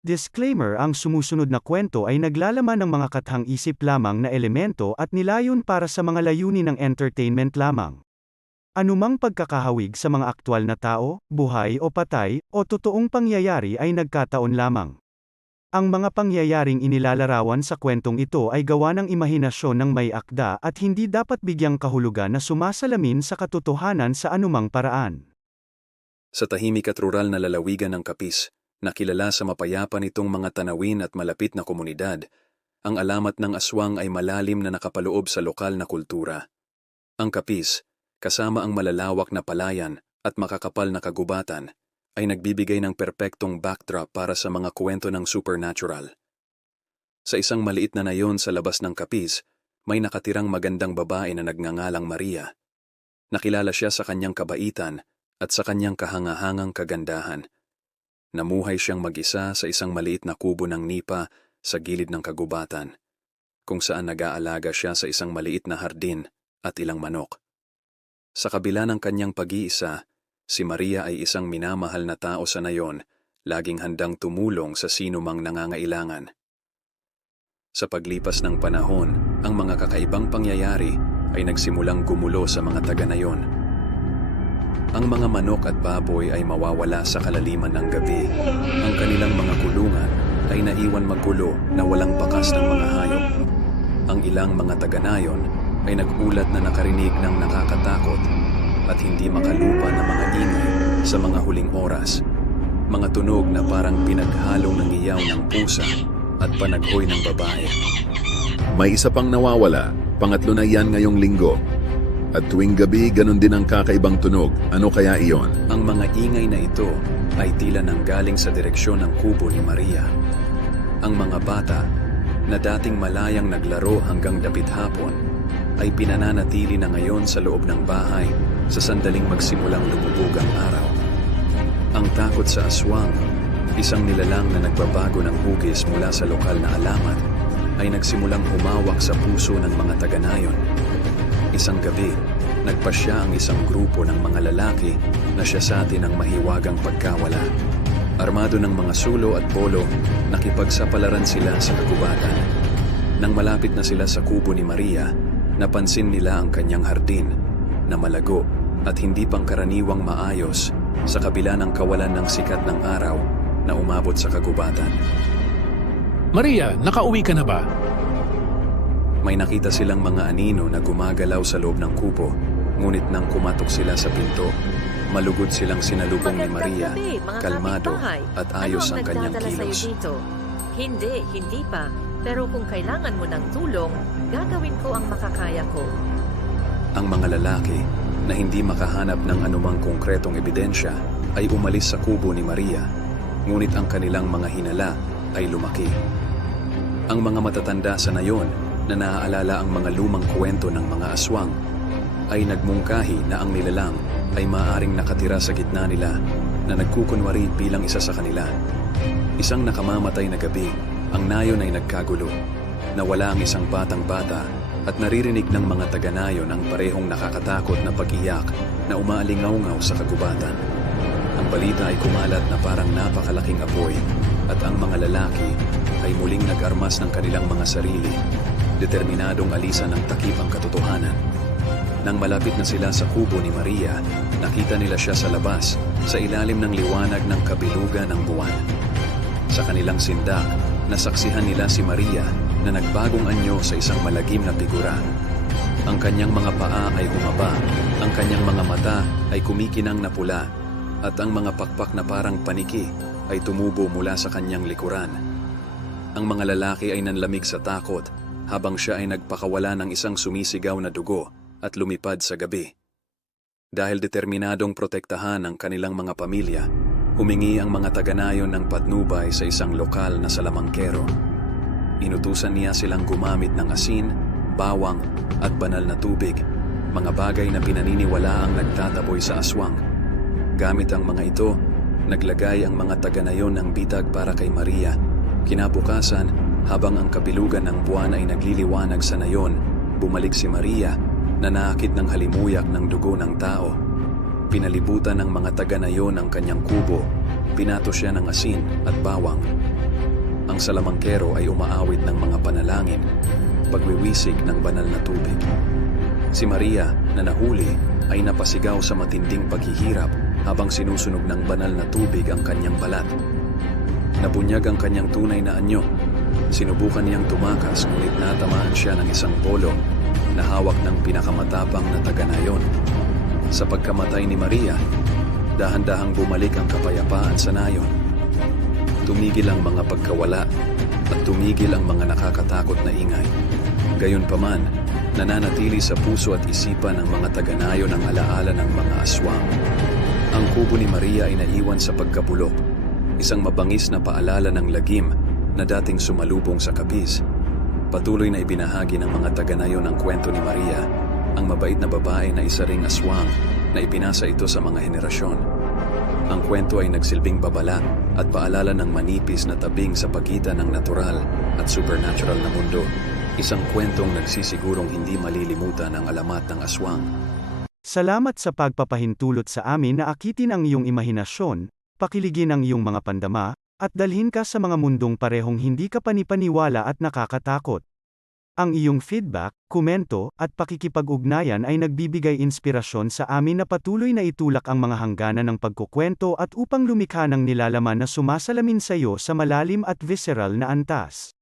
Disclaimer: ang sumusunod na kwento ay naglalaman ng mga kathang-isip lamang na elemento at nilayon para sa mga layunin ng entertainment lamang. Anumang pagkakahawig sa mga aktwal na tao, buhay o patay, o totoong pangyayari ay nagkataon lamang. Ang mga pangyayaring inilalarawan sa kwentong ito ay gawa ng imahinasyon ng may akda at hindi dapat bigyang kahulugan na sumasalamin sa katotohanan sa anumang paraan. Sa tahimik at rural na lalawigan ng Capiz, nakilala sa mapayapa nitong mga tanawin at malapit na komunidad, ang alamat ng aswang ay malalim na nakapaloob sa lokal na kultura. Ang Capiz, kasama ang malalawak na palayan at makakapal na kagubatan, ay nagbibigay ng perpektong backdrop para sa mga kwento ng supernatural. Sa isang maliit na nayon sa labas ng Capiz, may nakatirang magandang babae na nagngangalang Maria. Nakilala siya sa kanyang kabaitan at sa kanyang kahangahangang kagandahan. Namuhay siyang mag-isa sa isang maliit na kubo ng nipa sa gilid ng kagubatan, kung saan nag-aalaga siya sa isang maliit na hardin at ilang manok. Sa kabila ng kanyang pag-iisa, si Maria ay isang minamahal na tao sa nayon, laging handang tumulong sa sinumang nangangailangan. Sa paglipas ng panahon, ang mga kakaibang pangyayari ay nagsimulang gumulo sa mga taga-nayon. Ang mga manok at baboy ay mawawala sa kalaliman ng gabi. Ang kanilang mga kulungan ay naiwan magulo na walang bakas ng mga hayop. Ang ilang mga taga-nayon ay nagulat na nakarinig ng nakakatakot at hindi makalupa na mga ingay sa mga huling oras. Mga tunog na parang pinaghalong ng iyaw ng pusa at panaghoy ng babae. May isa pang nawawala, pangatlo na yan ngayong linggo. At tuwing gabi, ganun din ang kakaibang tunog. Ano kaya iyon? Ang mga ingay na ito ay tila nanggaling sa direksyon ng kubo ni Maria. Ang mga bata, na dating malayang naglaro hanggang dapit hapon, ay pinananatili na ngayon sa loob ng bahay sa sandaling magsimulang lumubog ang araw. Ang takot sa aswang, isang nilalang na nagbabago ng hugis mula sa lokal na alamat, ay nagsimulang humawak sa puso ng mga taga-nayon. Isang gabi, nagpasya ang isang grupo ng mga lalaki na siyasatin ang mahiwagang pagkawala. Armado ng mga sulo at polo, nakipagsapalaran sila sa kagubatan. Nang malapit na sila sa kubo ni Maria, napansin nila ang kanyang hardin na malago at hindi pangkaraniwang maayos sa kabila ng kawalan ng sikat ng araw na umabot sa kagubatan. Maria, nakauwi ka na ba? May nakita silang mga anino na gumagalaw sa loob ng kubo, ngunit nang kumatok sila sa pinto, malugod silang sinalubong ni Maria, kalmado at ayos ang kanyang kilos. Hindi pa. Pero kung kailangan mo ng tulong, gagawin ko ang makakaya ko. Ang mga lalaki, na hindi makahanap ng anumang konkretong ebidensya, ay umalis sa kubo ni Maria, ngunit ang kanilang mga hinala ay lumaki. Ang mga matatanda sa nayon, na naaalala ang mga lumang kwento ng mga aswang, ay nagmungkahi na ang nilalang ay maaaring nakatira sa gitna nila na nagkukunwari bilang isa sa kanila. Isang nakamamatay na gabi, ang nayon ay nagkagulo. Nawala ang isang batang-bata at naririnig ng mga taga-nayon ang parehong nakakatakot na pag-iyak na umaalingaw-ngaw sa kagubatan. Ang balita ay kumalat na parang napakalaking apoy at ang mga lalaki ay muling nag-armas ng kanilang mga sarili, determinadong alisan ng takip ang katotohanan. Nang malapit na sila sa kubo ni Maria, nakita nila siya sa labas, sa ilalim ng liwanag ng kabilugan ng buwan. Sa kanilang sindak, nasaksihan nila si Maria na nagbagong anyo sa isang malagim na figura. Ang kanyang mga paa ay humaba, ang kanyang mga mata ay kumikinang na pula, at ang mga pakpak na parang paniki ay tumubo mula sa kanyang likuran. Ang mga lalaki ay nanlamig sa takot, habang siya ay nagpakawala ng isang sumisigaw na dugo at lumipad sa gabi. Dahil determinadong protektahan ang kanilang mga pamilya, humingi ang mga taga-nayon ng patnubay sa isang lokal na salamangkero. Inutusan niya silang gumamit ng asin, bawang at banal na tubig, mga bagay na pinaniniwala ang nagtataboy sa aswang. Gamit ang mga ito, naglagay ang mga taga-nayon ng bitag para kay Maria. Kinabukasan, habang ang kabilugan ng buwan ay nagliliwanag sa nayon, bumalik si Maria na naakit ng halimuyak ng dugo ng tao. Pinalibutan ng mga taga-nayon ang kanyang kubo, pinato siya ng asin at bawang. ang salamangkero ay umaawit ng mga panalangin, pagwiwisik ng banal na tubig. Si Maria, na nahuli, ay napasigaw sa matinding paghihirap habang sinusunog ng banal na tubig ang kanyang balat. Nabunyag ang kanyang tunay na anyo. Sinubukan niyang tumakas ngunit natamaan siya ng isang polo na hawak ng pinakamatapang na taga-nayon. Sa pagkamatay ni Maria, dahan-dahang bumalik ang kapayapaan sa nayon. Tumigil ang mga pagkawala at tumigil ang mga nakakatakot na ingay. Gayunpaman, nananatili sa puso at isipan ng mga taga-nayon ang alaala ng mga aswang. Ang kubo ni Maria ay naiwan sa pagkabulok, isang mabangis na paalala ng lagim na dating sumalubong sa kapis. Patuloy na ibinahagi ng mga taga-nayon ang kwento ni Maria, ang mabait na babae na isa ring aswang na ipinasa ito sa mga henerasyon. Ang kwento ay nagsilbing babala at paalala ng manipis na tabing sa pagitan ng natural at supernatural na mundo. Isang kwentong nagsisigurong hindi malilimutan ang alamat ng aswang. Salamat sa pagpapahintulot sa amin na akitin ang iyong imahinasyon, pakiligin ang iyong mga pandama, at dalhin ka sa mga mundong parehong hindi ka panipaniwala at nakakatakot. Ang iyong feedback, komento, at pakikipag-ugnayan ay nagbibigay inspirasyon sa amin na patuloy na itulak ang mga hangganan ng pagkukwento at upang lumikha ng nilalaman na sumasalamin sa iyo sa malalim at visceral na antas.